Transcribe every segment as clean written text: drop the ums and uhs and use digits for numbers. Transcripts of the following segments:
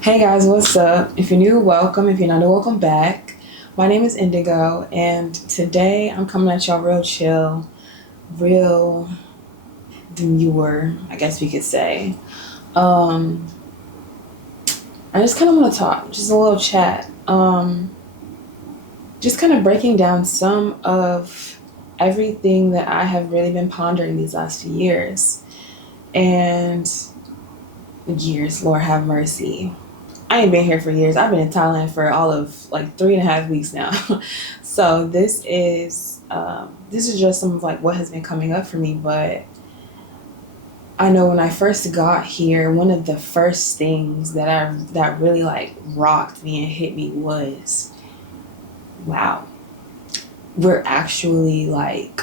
Hey guys, what's up? If you're new, welcome. If you're not, welcome back. My name is Indigo, and today I'm coming at y'all real chill, real demure, I guess we could say. Um, I just kind of want to talk, just a little chat. Just kind of breaking down some of everything that I have really been pondering these last few years. And years, Lord have mercy. I ain't been here for years. I've been in Thailand for all of like 3.5 weeks now. So this is just some of like what has been coming up for me. But I know when I first got here, one of the first things that really like rocked me and hit me was, wow, we're actually like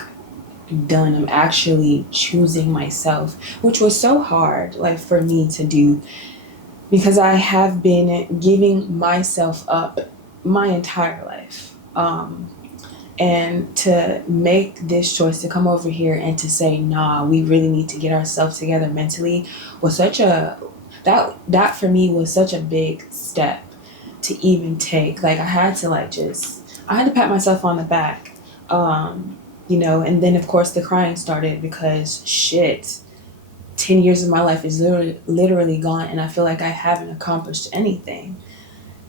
done. I'm actually choosing myself, which was so hard like for me to do because I have been giving myself up my entire life. And to make this choice to come over here and to say, nah, we really need to get ourselves together mentally was such a, that for me was such a big step to even take. Like I had to pat myself on the back. And then of course the crying started because shit, 10 years of my life is literally gone and I feel like I haven't accomplished anything.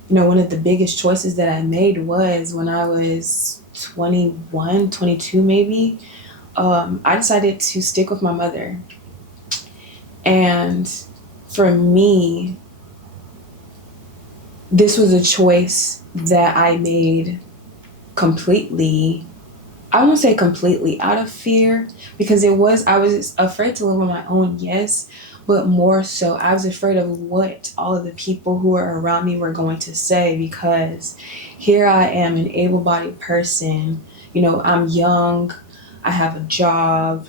One of the biggest choices that I made was when I was 21, 22 maybe. I decided to stick with my mother. And for me, this was a choice that I made completely, I won't say completely out of fear, because I was afraid to live on my own, yes, but more so I was afraid of what all of the people who were around me were going to say, because here I am, an able-bodied person, I'm young, I have a job,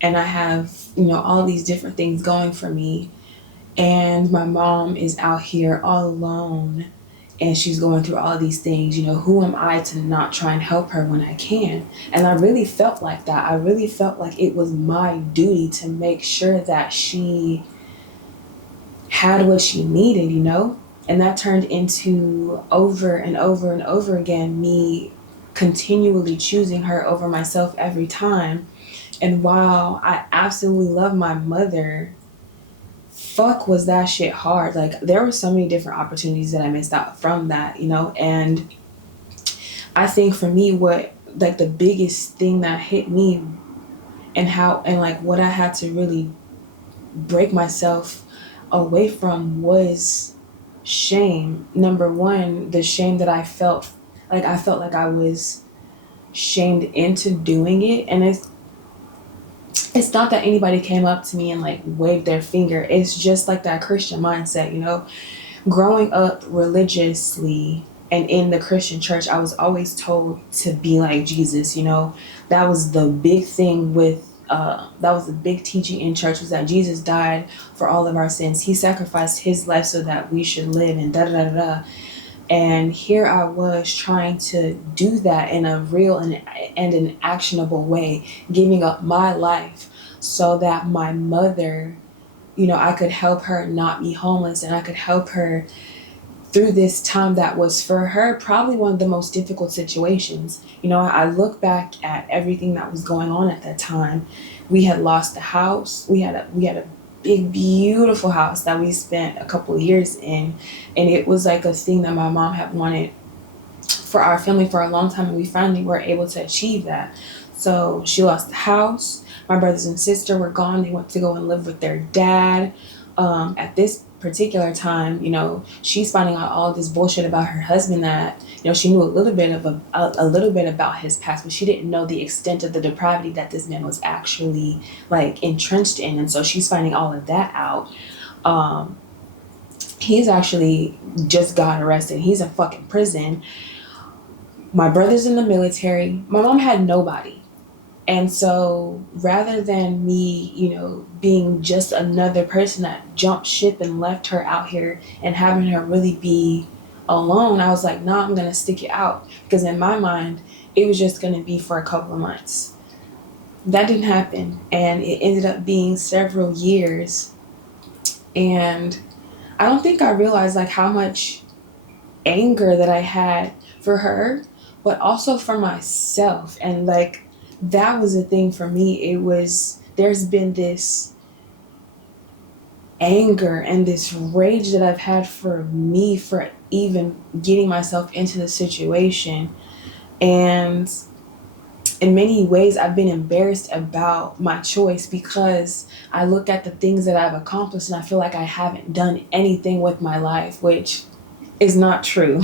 and I have, all these different things going for me, and my mom is out here all alone and she's going through all these things. Who am I to not try and help her when I can? And I really felt like that. I really felt like it was my duty to make sure that she had what she needed. And that turned into over and over and over again me continually choosing her over myself every time. And while I absolutely love my mother, fuck was that shit hard. Like there were so many different opportunities that I missed out from that. And I think for me, what like the biggest thing that hit me and like what I had to really break myself away from was shame. Number one, the shame that I felt like I was shamed into doing it. And it's not that anybody came up to me and like waved their finger. It's just like that Christian mindset. Growing up religiously and in the Christian church, I was always told to be like Jesus. That was the big thing that was the big teaching in church, was that Jesus died for all of our sins. He sacrificed his life so that we should live, and da da da da. And here I was trying to do that in a real and an actionable way, giving up my life so that my mother, I could help her not be homeless, and I could help her through this time that was for her probably one of the most difficult situations. I look back at everything that was going on at that time. We had lost the house. We had a big, beautiful house that we spent a couple of years in, and it was like a thing that my mom had wanted for our family for a long time, and we finally were able to achieve that. So she lost the house. My brothers and sister were gone. They went to go and live with their dad. At this particular time, she's finding out all this bullshit about her husband that, she knew a little bit about his past, but she didn't know the extent of the depravity that this man was actually like entrenched in. And so she's finding all of that out. He's actually just got arrested. He's in fucking prison. My brother's in the military. My mom had nobody. And so rather than me, being just another person that jumped ship and left her out here and having her really be alone, I was like, nah, I'm going to stick it out. Because in my mind, it was just going to be for a couple of months. that didn't happen. And it ended up being several years. And I don't think I realized like how much anger that I had for her, but also for myself. And like that was the thing for me. It was, there's been this anger and this rage that I've had for me for even getting myself into the situation. And in many ways, I've been embarrassed about my choice because I look at the things that I've accomplished and I feel like I haven't done anything with my life, which is not true.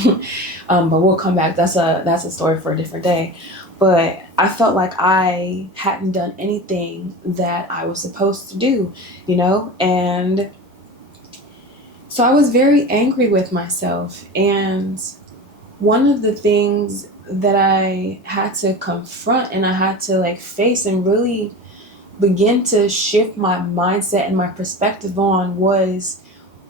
But we'll come back. That's a story for a different day. But I felt like I hadn't done anything that I was supposed to do, and so I was very angry with myself. And one of the things that I had to confront and I had to like face and really begin to shift my mindset and my perspective on was,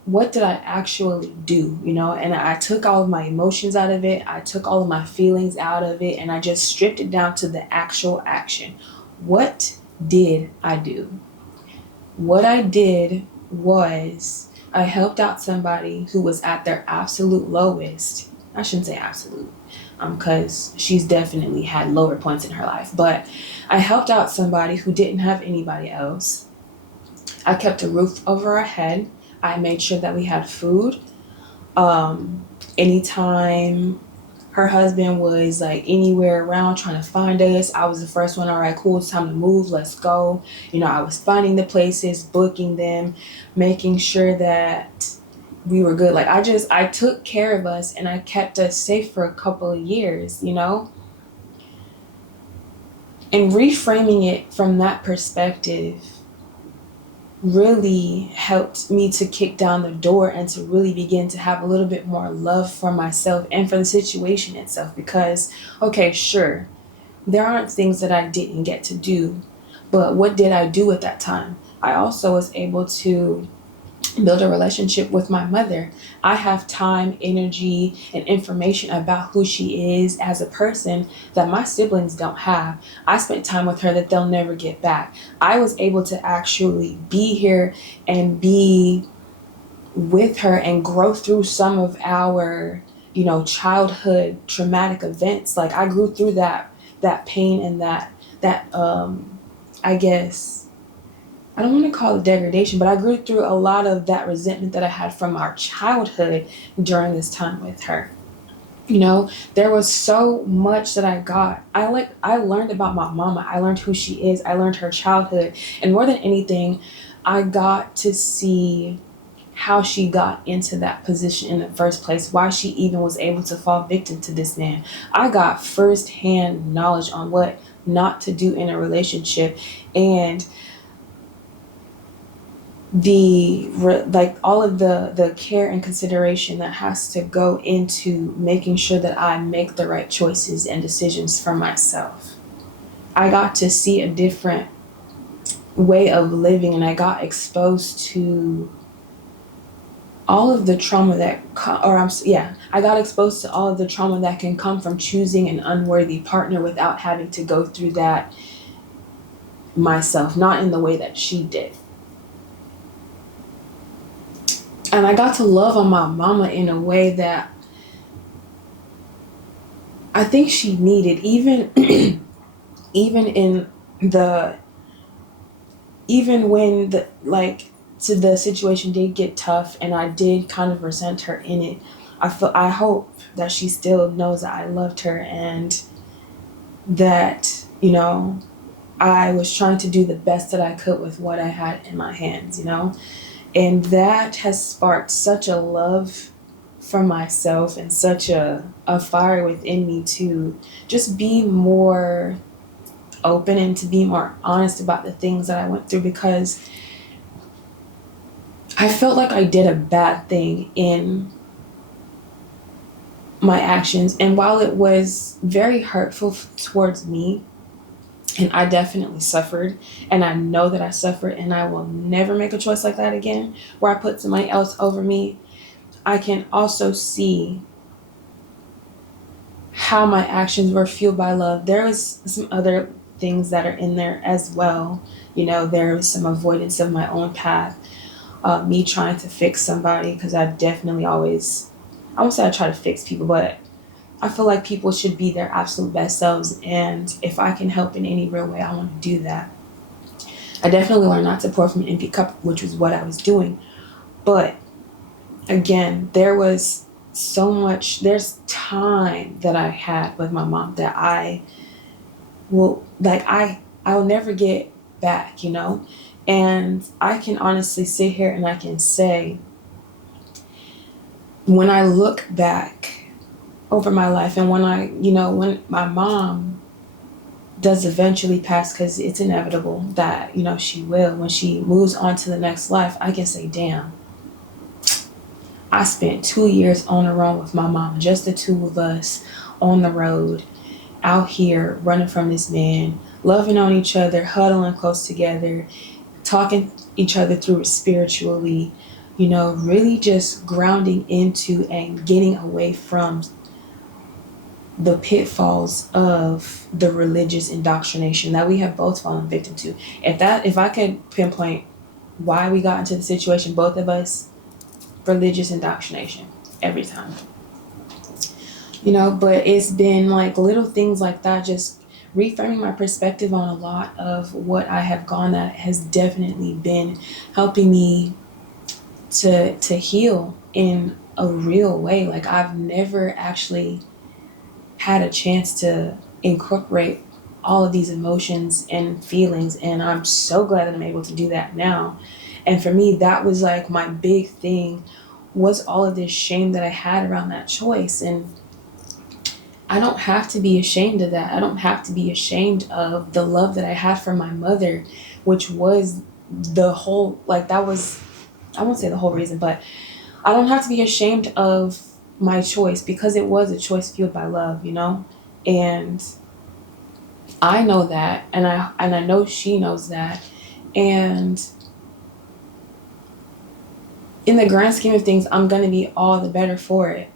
what did I actually do? And I took all of my emotions out of it. I took all of my feelings out of it and I just stripped it down to the actual action. What did I do? What I did was I helped out somebody who was at their absolute lowest. I shouldn't say absolute, because she's definitely had lower points in her life. But I helped out somebody who didn't have anybody else. I kept a roof over our head. I made sure that we had food. Anytime her husband was like anywhere around trying to find us, I was the first one. All right, cool, it's time to move, let's go. I was finding the places, booking them, making sure that we were good. Like I took care of us and I kept us safe for a couple of years, and reframing it from that perspective really helped me to kick down the door and to really begin to have a little bit more love for myself and for the situation itself. Because, okay, sure, there aren't things that I didn't get to do, but what did I do at that time? I also was able to build a relationship with my mother. I have time, energy, and information about who she is as a person that my siblings don't have. I spent time with her that they'll never get back. I was able to actually be here and be with her and grow through some of our, childhood traumatic events. Like I grew through that pain and that I guess I don't want to call it degradation, but I grew through a lot of that resentment that I had from our childhood during this time with her. There was so much that I got. I learned about my mama. I learned who she is. I learned her childhood. And more than anything, I got to see how she got into that position in the first place, why she even was able to fall victim to this man. I got firsthand knowledge on what not to do in a relationship, and like all of the care and consideration that has to go into making sure that I make the right choices and decisions for myself. I got to see a different way of living, and I got exposed to all of the trauma I got exposed to all of the trauma that can come from choosing an unworthy partner without having to go through that myself, not in the way that she did. And I got to love on my mama in a way that I think she needed, even even in the even when the situation did get tough and I did kind of resent her in it. I hope that she still knows that I loved her and that, I was trying to do the best that I could with what I had in my hands. And that has sparked such a love for myself and such a fire within me to just be more open and to be more honest about the things that I went through, because I felt like I did a bad thing in my actions. And while it was very hurtful towards me, and I definitely suffered, and I know that I suffered, and I will never make a choice like that again, where I put somebody else over me, I can also see how my actions were fueled by love. There was some other things that are in there as well. You know, there was some avoidance of my own path, me trying to fix somebody, because I definitely always, I won't say I try to fix people, but I feel like people should be their absolute best selves. And if I can help in any real way, I want to do that. I definitely learned not to pour from an empty cup, which was what I was doing. But again, there was so much, there's time that I had with my mom that I will, like, I'll never get back, you know? And I can honestly sit here and I can say, when I look back over my life, and when when my mom does eventually pass, because it's inevitable that, she will, when she moves on to the next life, I can say, damn, I spent 2 years on the road with my mom, just the two of us on the road, out here running from this man, loving on each other, huddling close together, talking each other through it spiritually, really just grounding into and getting away from the pitfalls of the religious indoctrination that we have both fallen victim to. If I could pinpoint why we got into the situation, both of us, religious indoctrination, every time. But it's been like little things like that, just reframing my perspective on a lot of what I have gone, that has definitely been helping me to heal in a real way. Like, I've never actually had a chance to incorporate all of these emotions and feelings, and I'm so glad that I'm able to do that now. And for me, that was like my big thing, was all of this shame that I had around that choice. And I don't have to be ashamed of that. I don't have to be ashamed of the love that I had for my mother, which was the whole, like, that was, I won't say the whole reason, but I don't have to be ashamed of my choice, because it was a choice fueled by love, and I know that, and I know she knows that. And in the grand scheme of things, I'm going to be all the better for it,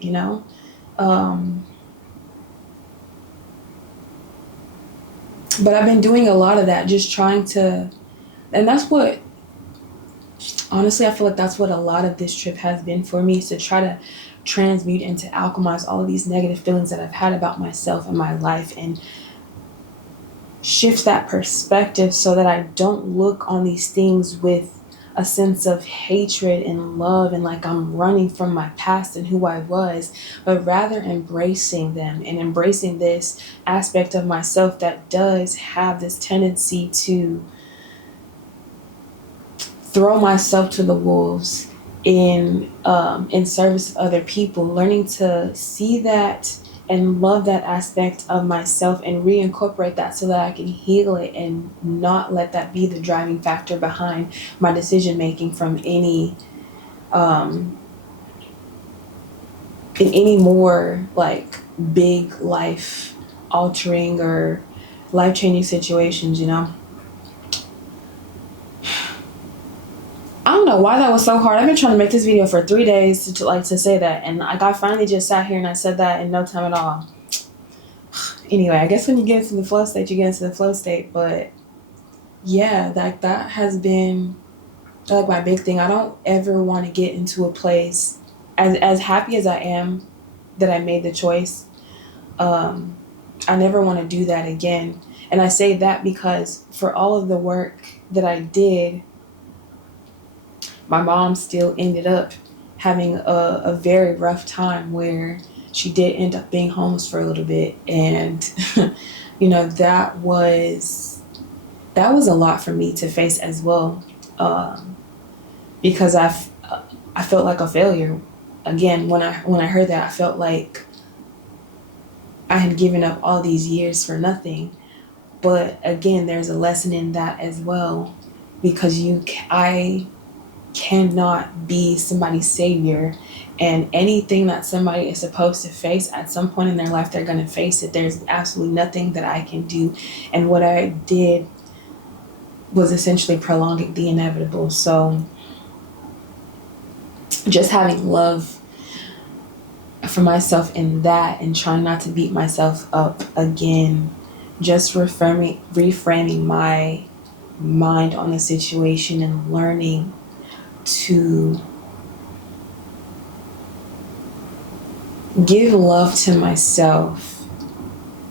but I've been doing a lot of that, just trying to, and that's what, honestly, I feel like that's what a lot of this trip has been for me, is to try to transmute and to alchemize all of these negative feelings that I've had about myself and my life, and shift that perspective so that I don't look on these things with a sense of hatred and love and like I'm running from my past and who I was, but rather embracing them and embracing this aspect of myself that does have this tendency to throw myself to the wolves in service of other people, learning to see that and love that aspect of myself and reincorporate that so that I can heal it and not let that be the driving factor behind my decision making from any in any more like big life altering or life changing situations, I don't know why that was so hard. I've been trying to make this video for 3 days to say that, and like I finally just sat here and I said that in no time at all. Anyway, I guess when you get into the flow state, you get into the flow state. But yeah, that has been like my big thing. I don't ever want to get into a place, as happy as I am that I made the choice. I never want to do that again. And I say that because for all of the work that I did, my mom still ended up having a very rough time, where she did end up being homeless for a little bit. And, that was a lot for me to face as well. Because I felt like a failure. Again, when I heard that, I felt like I had given up all these years for nothing. But again, there's a lesson in that as well, because I cannot be somebody's savior, and anything that somebody is supposed to face at some point in their life, they're going to face it. There's absolutely nothing that I can do, and what I did was essentially prolonging the inevitable. So just having love for myself in that, and trying not to beat myself up again just reframing my mind on the situation and learning to give love to myself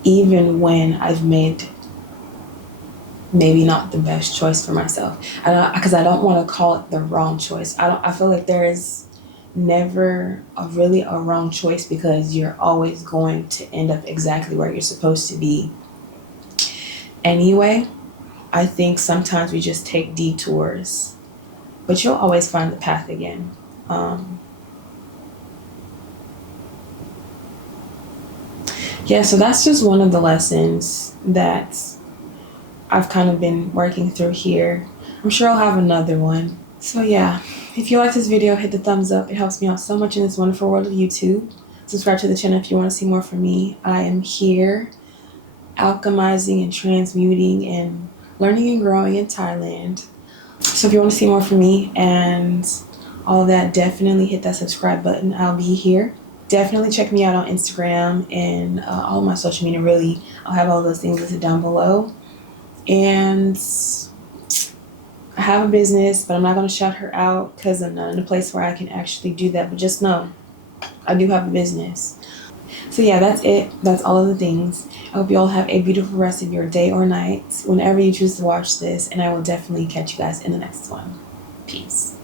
even when I've made maybe not the best choice for myself. Because I don't want to call it the wrong choice. I feel like there is never a wrong choice, because you're always going to end up exactly where you're supposed to be anyway. I think sometimes we just take detours, but you'll always find the path again. Yeah, so that's just one of the lessons that I've kind of been working through here. I'm sure I'll have another one. So yeah, if you like this video, hit the thumbs up. It helps me out so much in this wonderful world of YouTube. Subscribe to the channel if you want to see more from me. I am here alchemizing and transmuting and learning and growing in Thailand. So if you want to see more from me and all that, definitely hit that subscribe button. I'll be here. Definitely check me out on Instagram and all of my social media, really. I'll have all those things listed down below. And I have a business, but I'm not going to shout her out because I'm not in a place where I can actually do that. But just know, I do have a business. So yeah, that's it. That's all of the things. I hope you all have a beautiful rest of your day or night whenever you choose to watch this. And I will definitely catch you guys in the next one. Peace.